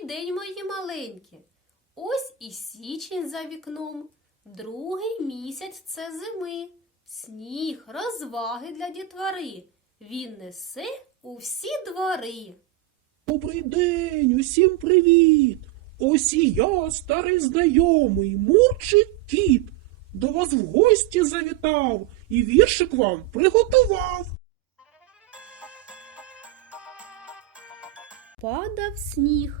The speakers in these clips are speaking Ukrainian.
Добрий день, мої маленькі. Ось і січень за вікном. Другий місяць це зими. Сніг, розваги для дітвори. Він несе у всі двори. Добрий день, усім привіт! Ось і я, старий знайомий, Мурчик кіт, до вас в гості завітав і віршик вам приготував. Падав сніг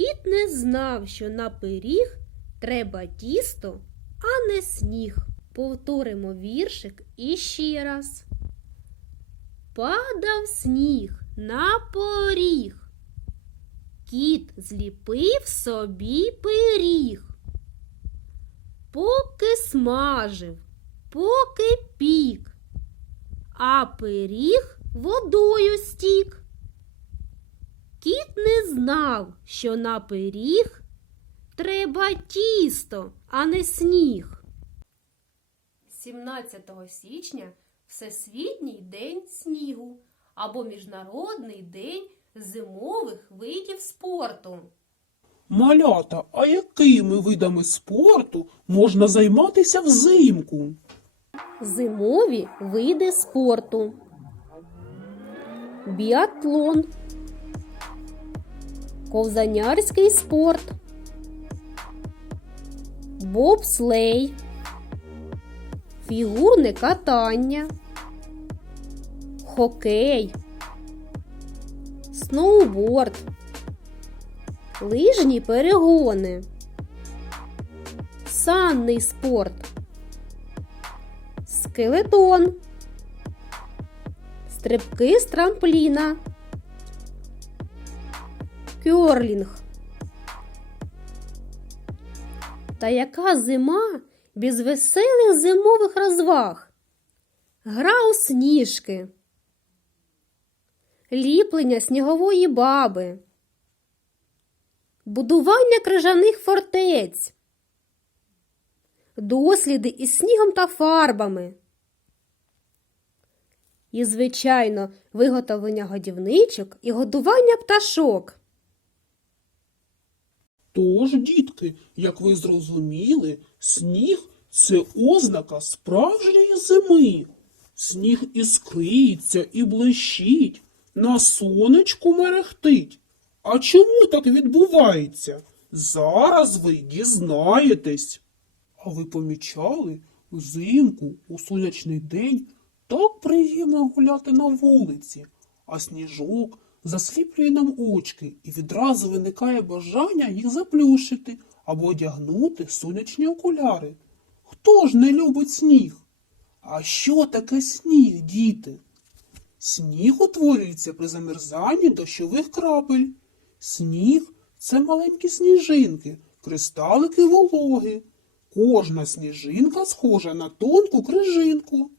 Кіт не знав, що на пиріг треба тісто, а не сніг. Повторимо віршик іще раз. Падав сніг на поріг. Кіт зліпив собі пиріг. Поки смажив, поки пік, а пиріг водою стік. Кіт не знав, що на пиріг треба тісто, а не сніг. 17 січня Всесвітній день снігу або Міжнародний день зимових видів спорту. Малята, а якими видами спорту можна займатися взимку? Зимові види спорту. Біатлон. Ковзанярський спорт. Бобслей. Фігурне катання. Хокей. Сноуборд. Лижні перегони. Санний спорт. Скелетон. Стрибки з трампліна. Кьорлінг. Та яка зима без веселих зимових розваг? Гра у сніжки. Ліплення снігової баби. Будування крижаних фортець. Досліди із снігом та фарбами. І, звичайно, виготовлення годівничок і годування пташок. Тож, дітки, як ви зрозуміли, сніг це ознака справжньої зими. Сніг іскриться і блищить, на сонечку мерехтить. А чому так відбувається? Зараз ви дізнаєтесь. А ви помічали, взимку у сонячний день так приємно гуляти на вулиці, а сніжок засліплює нам очки і відразу виникає бажання їх заплющити або одягнути сонячні окуляри. Хто ж не любить сніг? А що таке сніг, діти? Сніг утворюється при замерзанні дощових крапель. Сніг це маленькі сніжинки, кристалики вологи. Кожна сніжинка схожа на тонку крижинку.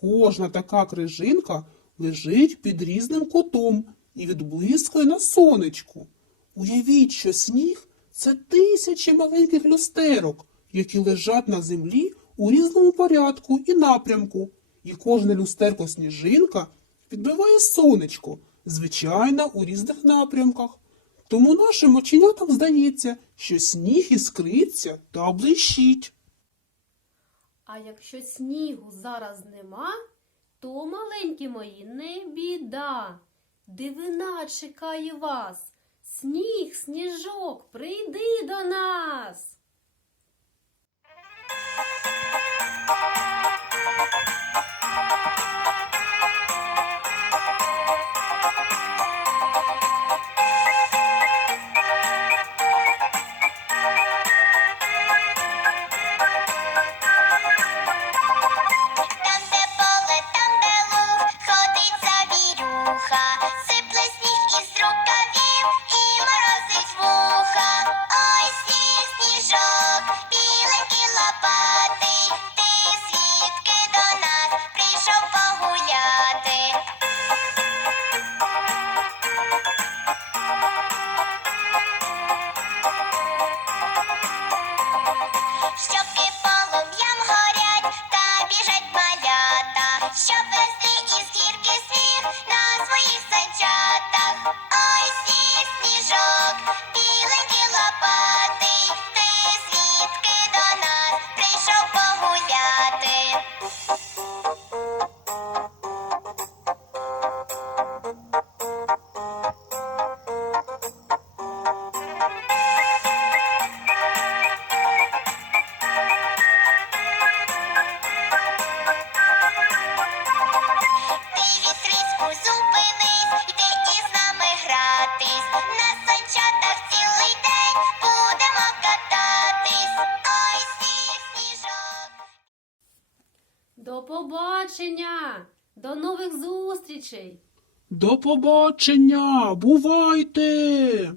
Кожна така крижинка лежить під різним кутом і відблискує на сонечку. Уявіть, що сніг це тисячі маленьких люстерок, які лежать на землі у різному порядку і напрямку, і кожне люстерко сніжинка відбиває сонечко, звичайно, у різних напрямках. Тому нашим оченятам здається, що сніг іскриться та блищить. А якщо снігу зараз нема, то, маленькі мої, не біда. Дивина чекає вас. Сніг, сніжок, прийди до нас. Побачення! До нових зустрічей! До побачення! Бувайте!